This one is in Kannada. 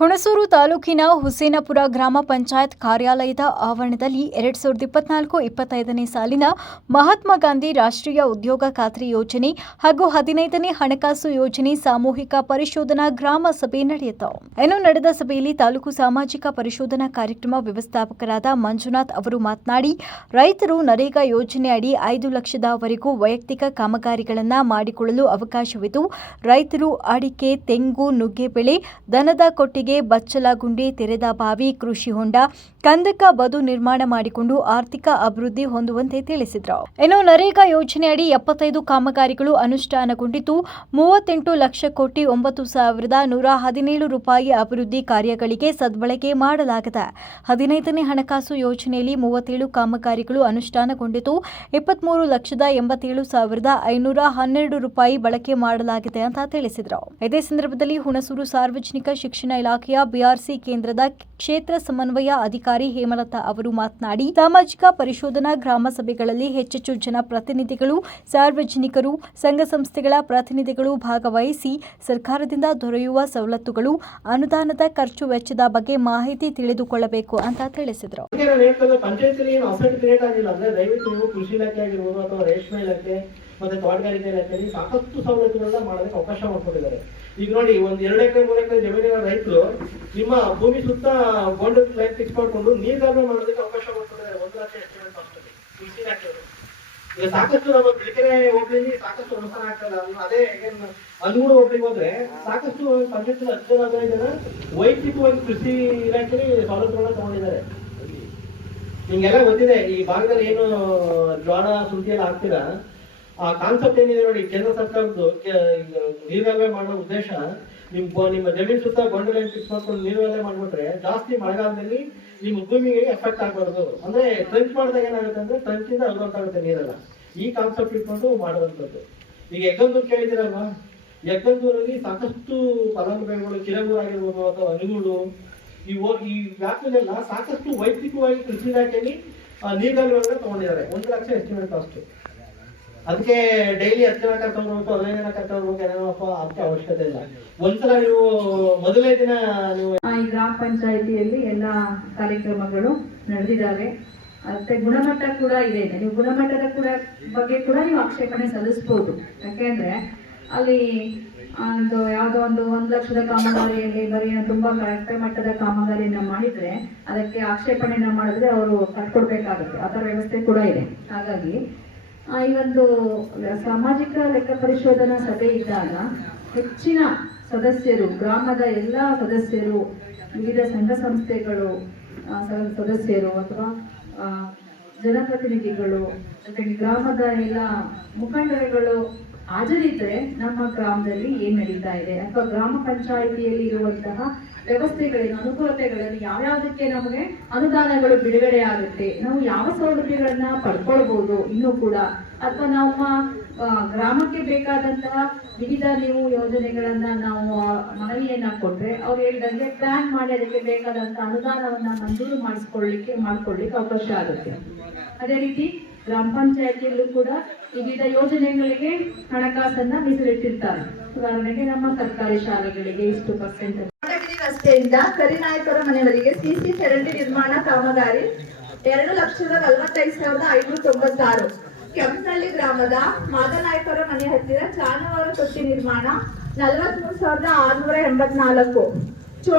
ಹುಣಸೂರು ತಾಲೂಕಿನ ಹುಸೇನಪುರ ಗ್ರಾಮ ಪಂಚಾಯತ್ ಕಾರ್ಯಾಲಯದ ಆವರಣದಲ್ಲಿ ಎರಡ್ ಸಾವಿರದ ಇಪ್ಪತ್ನಾಲ್ಕು ಇಪ್ಪತ್ತೈದನೇ ಸಾಲಿನ ಮಹಾತ್ಮ ಗಾಂಧಿ ರಾಷ್ಟ್ರೀಯ ಉದ್ಯೋಗ ಖಾತ್ರಿ ಯೋಜನೆ ಹಾಗೂ ಹದಿನೈದನೇ ಹಣಕಾಸು ಯೋಜನೆ ಸಾಮೂಹಿಕ ಪರಿಶೋಧನಾ ಗ್ರಾಮ ಸಭೆ ನಡೆಯಿತು. ಇನ್ನು ನಡೆದ ಸಭೆಯಲ್ಲಿ ತಾಲೂಕು ಸಾಮಾಜಿಕ ಪರಿಶೋಧನಾ ಕಾರ್ಯಕ್ರಮ ವ್ಯವಸ್ಥಾಪಕರಾದ ಮಂಜುನಾಥ್ ಅವರು ಮಾತನಾಡಿ, ರೈತರು ನರೇಗಾ ಯೋಜನೆ ಅಡಿ ಐದು ಲಕ್ಷದವರೆಗೂ ವೈಯಕ್ತಿಕ ಕಾಮಗಾರಿಗಳನ್ನು ಮಾಡಿಕೊಳ್ಳಲು ಅವಕಾಶವಿದ್ದು, ರೈತರು ಅಡಿಕೆ, ತೆಂಗು, ನುಗ್ಗೆ ಬೆಳೆ, ದನದ ಕೊಟ್ಟಿಗೆ ಬಚ್ಚಲಗುಂಡಿ ತೆರೆದ ಬಾವಿ ಕೃಷಿ ಹೊಂಡ ಕಂದಕ ಬದು ನಿರ್ಮಾಣ ಮಾಡಿಕೊಂಡು ಆರ್ಥಿಕ ಅಭಿವೃದ್ಧಿ ಹೊಂದುವಂತೆ ತಿಳಿಸಿದರು. ಇನ್ನು ನರೇಗಾ ಯೋಜನೆಯಡಿ ಎಪ್ಪತ್ತೈದು ಕಾಮಗಾರಿಗಳು ಅನುಷ್ಠಾನಗೊಂಡಿದ್ದು, ಮೂವತ್ತೆಂಟು ಲಕ್ಷ ಕೋಟಿ ಒಂಬತ್ತು ಸಾವಿರದ ನೂರ ಹದಿನೇಳು ರೂಪಾಯಿ ಅಭಿವೃದ್ಧಿ ಕಾರ್ಯಗಳಿಗೆ ಸದ್ಬಳಕೆ ಮಾಡಲಾಗಿದೆ. ಹದಿನೈದನೇ ಹಣಕಾಸು ಯೋಜನೆಯಲ್ಲಿ ಮೂವತ್ತೇಳು ಕಾಮಗಾರಿಗಳು ಅನುಷ್ಠಾನಗೊಂಡಿದ್ದು, ಇಪ್ಪತ್ಮೂರು ಲಕ್ಷದ ಎಂಬತ್ತೇಳು ಸಾವಿರದ ಐನೂರ ಹನ್ನೆರಡು ರೂಪಾಯಿ ಬಳಕೆ ಮಾಡಲಾಗಿದೆ ಅಂತ ತಿಳಿಸಿದರು. ಇದೇ ಸಂದರ್ಭದಲ್ಲಿ ಹುಣಸೂರು ಸಾರ್ವಜನಿಕ ಶಿಕ್ಷಣ ಇಲಾಖೆಯ ಬಿಆರ್ಸಿ ಕೇಂದ್ರದ ಕ್ಷೇತ್ರ ಸಮನ್ವಯ ಅಧಿಕಾರಿ ಹೇಮಲತಾ ಅವರು ಮಾತನಾಡಿ, ಸಾಮಾಜಿಕ ಪರಿಶೋಧನಾ ಗ್ರಾಮ ಸಭೆಗಳಲ್ಲಿ ಹೆಚ್ಚೆಚ್ಚು ಜನಪ್ರತಿನಿಧಿಗಳು, ಸಾರ್ವಜನಿಕರು, ಸಂಘ ಸಂಸ್ಥೆಗಳ ಪ್ರತಿನಿಧಿಗಳು ಭಾಗವಹಿಸಿ ಸರ್ಕಾರದಿಂದ ದೊರೆಯುವ ಸವಲತ್ತುಗಳು, ಅನುದಾನದ ಖರ್ಚು ವೆಚ್ಚದ ಬಗ್ಗೆ ಮಾಹಿತಿ ತಿಳಿದುಕೊಳ್ಳಬೇಕು ಅಂತ ತಿಳಿಸಿದರು. ದಯವಿಟ್ಟು ಕೃಷಿ ಇಲಾಖೆ ಆಗಿರ್ಬೋದು ಅಥವಾ ರೇಷ್ಮೆ ಇಲಾಖೆ ಮತ್ತೆ ತೋಟಗಾರಿಕೆ ಇಲಾಖೆಯಲ್ಲಿ ಸಾಕಷ್ಟು ಸವಲತ್ತುಗಳನ್ನ ಮಾಡೋದಕ್ಕೆ ಅವಕಾಶ ಮಾಡ್ಕೊಂಡಿದ್ದಾರೆ ಈಗ ನೋಡಿ, ಒಂದ್ ಎರಡು ಎಕರೆ, ಮೂರು ಎಕರೆ ಜಮೀನಿನ ರೈತರು ನಿಮ್ಮ ಭೂಮಿ ಸುತ್ತ ಗೋಲ್ಡ್ ಲೈನ್ ಫಿಕ್ಸ್ ಮಾಡ್ಕೊಂಡು ನೀರ್ಗಾಲನೆ ಮಾಡೋದಕ್ಕೆ ಅವಕಾಶ ಮಾಡಿಕೊಂಡಿದ್ದಾರೆ ಒಂದು ಲಕ್ಷ ಎಸ್ಟಿಮೇಟ್ ಅಷ್ಟೇ ಕೃಷಿ ಈಗ ಸಾಕಷ್ಟು ನಮ್ಮ ಬಿಳಿಕೆರೆ ಹೋಗ್ಲಿ ಸಾಕಷ್ಟು ಅನುಷ್ಠಾನ ಆಗ್ತಾ ಅದು ಅದೇ ಅನುಗುಣ ಹೋಗ್ಲಿಕ್ಕೆ ಹೋದ್ರೆ ಸಾಕಷ್ಟು ಪಂಚಾಯತ್ ಜನ, ಹದಿನೈದು ಜನ ವೈಯಕ್ತಿಕವಾಗಿ ಕೃಷಿ ಇಲಾಖೆಯಲ್ಲಿ ಸವಲತ್ತುಗಳನ್ನ ತಗೊಂಡಿದ್ದಾರೆ. ನಿಮ್ಗೆಲ್ಲ ಗೊತ್ತಿದೆ, ಈ ಭಾಗದಲ್ಲಿ ಏನು ಜ್ವಾಳ ಶುಂಠಿ ಎಲ್ಲ ಹಾಕ್ತೀರಾ? ಆ ಕಾನ್ಸೆಪ್ಟ್ ಏನಿದೆ ನೋಡಿ, ಕೇಂದ್ರ ಸರ್ಕಾರದ್ದು ನೀರಾವರಿ ಮಾಡೋ ಉದ್ದೇಶ, ನಿಮ್ ನಿಮ್ಮ ಜಮೀನ್ ಸುತ್ತ ಬಂಡೆ ಲೈನ್ ಫಿಕ್ಸ್ ಮಾಡ್ಕೊಂಡು ನೀರಾವರಿ ಮಾಡ್ಬಿಟ್ರೆ ಜಾಸ್ತಿ ಮಳೆಗಾಲದಲ್ಲಿ ನಿಮ್ಮ ಭೂಮಿಗೆ ಎಫೆಕ್ಟ್ ಆಗಬಾರ್ದು. ಅಂದ್ರೆ ಟ್ರಂಚ್ ಮಾಡಿದಾಗ ಏನಾಗುತ್ತೆ ಅಂದ್ರೆ ಟ್ರಂಚ್ ಇಂದ ಆಗುತ್ತೆ ನೀರೆಲ್ಲ. ಈ ಕಾನ್ಸೆಪ್ಟ್ ಇಟ್ಕೊಂಡು ಮಾಡುವಂಥದ್ದು. ಈಗ ಎಗ್ಗಂದೂರು ಕೇಳಿದಿರಲ್ವಾ ಎಗ್ಗಂದೂರಲ್ಲಿ ಸಾಕಷ್ಟು ಫಲಾನುಭವಿಗಳು, ಕಿರಗೂರು ಆಗಿರ್ಬೋದು ಅಥವಾ ಅನುಗೂಡು ಈ ಈ ವ್ಯಾಪ್ತಿಯಲ್ಲ ಸಾಕಷ್ಟು ವೈಯಕ್ತಿಕವಾಗಿ ಕೃಷಿ ಇಲಾಖೆಯಲ್ಲಿ ನೀರಾವರಿಗಳನ್ನ ತಗೊಂಡಿದ್ದಾರೆ. ಒಂದು ಲಕ್ಷ ಎಸ್ಟಿಮೇಟ್ ಅಷ್ಟು. ಅದಕ್ಕೆ ಡೈಲಿ ಹತ್ತು ಜನ ಕರ್ಕೊಂಡು ಹೋಗ್ಬೇಕು, ಹದಿನೈದು ಜನ ಕರ್ಕೊಂಡು ಹೋಗ್ಬೇಕು ಅದಕ್ಕೆ ಅವಶ್ಯಕತೆ ಇಲ್ಲ. ಒಂದ್ಸಲ ನೀವು, ಮೊದಲೇ ದಿನ ನೀವು ಈ ಗ್ರಾಮ ಪಂಚಾಯಿತಿಯಲ್ಲಿ ಎಲ್ಲ ಕಾರ್ಯಕ್ರಮಗಳು ನಡೆದಿದ್ದಾವೆ. ಮತ್ತೆ ಗುಣಮಟ್ಟ ಕೂಡ ಇದೆ. ನೀವು ಗುಣಮಟ್ಟದ ಕೂಡ ಬಗ್ಗೆ ಕೂಡ ನೀವು ಆಕ್ಷೇಪಣೆ ಸಲ್ಲಿಸ್ಬೋದು. ಯಾಕೆಂದ್ರೆ ಅಲ್ಲಿ ಒಂದು ಯಾವುದೋ ಒಂದು ಒಂದು ಲಕ್ಷದ ಕಾಮಗಾರಿಯಲ್ಲಿ ಬರೀ ತುಂಬಾ ಕಳಪೆ ಮಟ್ಟದ ಕಾಮಗಾರಿಯನ್ನ ಮಾಡಿದ್ರೆ ಅದಕ್ಕೆ ಆಕ್ಷೇಪಣೆಯನ್ನ ಮಾಡಿದ್ರೆ ಅವರು ಕಟ್ಕೊಡ್ಬೇಕಾಗುತ್ತೆ. ಆತರ ವ್ಯವಸ್ಥೆ ಕೂಡ ಇದೆ. ಹಾಗಾಗಿ ಈ ಒಂದು ಸಾಮಾಜಿಕ ಲೆಕ್ಕ ಪರಿಶೋಧನಾ ಸಭೆ ಇದ್ದಾಗ ಹೆಚ್ಚಿನ ಸದಸ್ಯರು, ಗ್ರಾಮದ ಎಲ್ಲ ಸದಸ್ಯರು, ವಿವಿಧ ಸಂಘ ಸಂಸ್ಥೆಗಳು ಸದಸ್ಯರು ಅಥವಾ ಜನಪ್ರತಿನಿಧಿಗಳು ಗ್ರಾಮದ ಎಲ್ಲ ಮುಖಂಡರುಗಳು ಹಾಜರಿದ್ರೆ ನಮ್ಮ ಗ್ರಾಮದಲ್ಲಿ ಏನ್ ನಡೀತಾ ಇದೆ? ಅಥವಾ ಗ್ರಾಮ ಪಂಚಾಯಿತಿಯಲ್ಲಿ ಇರುವಂತಹ ವ್ಯವಸ್ಥೆಗಳೇನು ಅನುಕೂಲತೆಗಳನ್ನು ಯಾವ್ಯಾವುದಕ್ಕೆ ನಮಗೆ ಅನುದಾನಗಳು ಬಿಡುಗಡೆ ಆಗುತ್ತೆ? ನಾವು ಯಾವ ಸೌಲಭ್ಯಗಳನ್ನ ಪಡ್ಕೊಳ್ಬಹುದು ಇನ್ನೂ ಕೂಡ? ಅಥವಾ ನಮ್ಮ ಗ್ರಾಮಕ್ಕೆ ಬೇಕಾದಂತಹ ವಿವಿಧ ನೀವು ಯೋಜನೆಗಳನ್ನ ನಾವು ಮನವಿಯನ್ನ ಕೊಟ್ರೆ ಅವ್ರು ಹೇಳಿದಂಗೆ ಪ್ಲಾನ್ ಮಾಡಿ ಅದಕ್ಕೆ ಬೇಕಾದಂತಹ ಅನುದಾನವನ್ನ ಮಂಜೂರು ಮಾಡಿಸ್ಕೊಳ್ಳಿಕ್ಕೆ ಮಾಡ್ಕೊಳ್ಳಿಕ್ಕೆ ಅವಕಾಶ ಆಗುತ್ತೆ. ಅದೇ ರೀತಿ ಗ್ರಾಮ ಪಂಚಾಯತಿಯಲ್ಲೂ ಕೂಡ ವಿವಿಧ ಯೋಜನೆಗಳಿಗೆ ಹಣಕಾಸನ್ನ ಮೀಸಲಿಟ್ಟಿರ್ತಾರೆ. ಉದಾಹರಣೆಗೆ ನಮ್ಮ ಸರ್ಕಾರಿ ಶಾಲೆಗಳಿಗೆ ಇಷ್ಟು ಪರ್ಸೆಂಟ್ ರಸ್ತೆಯಿಂದ ಕರಿನಾಯಕರ ಮನೆಯವರಿಗೆ ಸಿಸಿ ಚರಂಡಿ ನಿರ್ಮಾಣ ಕಾಮಗಾರಿ ಎರಡು ಲಕ್ಷದ ನಲವತ್ತೈದು ಸಾವಿರದ ಐನೂರ ತೊಂಬತ್ತಾರು. ಕೆಂಪನಹಳ್ಳಿ ಗ್ರಾಮದ ಮಾದನಾಯಕರ ಮನೆ ಹತ್ತಿರ ಜಾನುವಾರು ತೊಟ್ಟಿ ನಿರ್ಮಾಣ ನಲವತ್ಮೂರು ಸಾವಿರದ ಆರುನೂರ ಎಂಬತ್ನಾಲ್ಕು.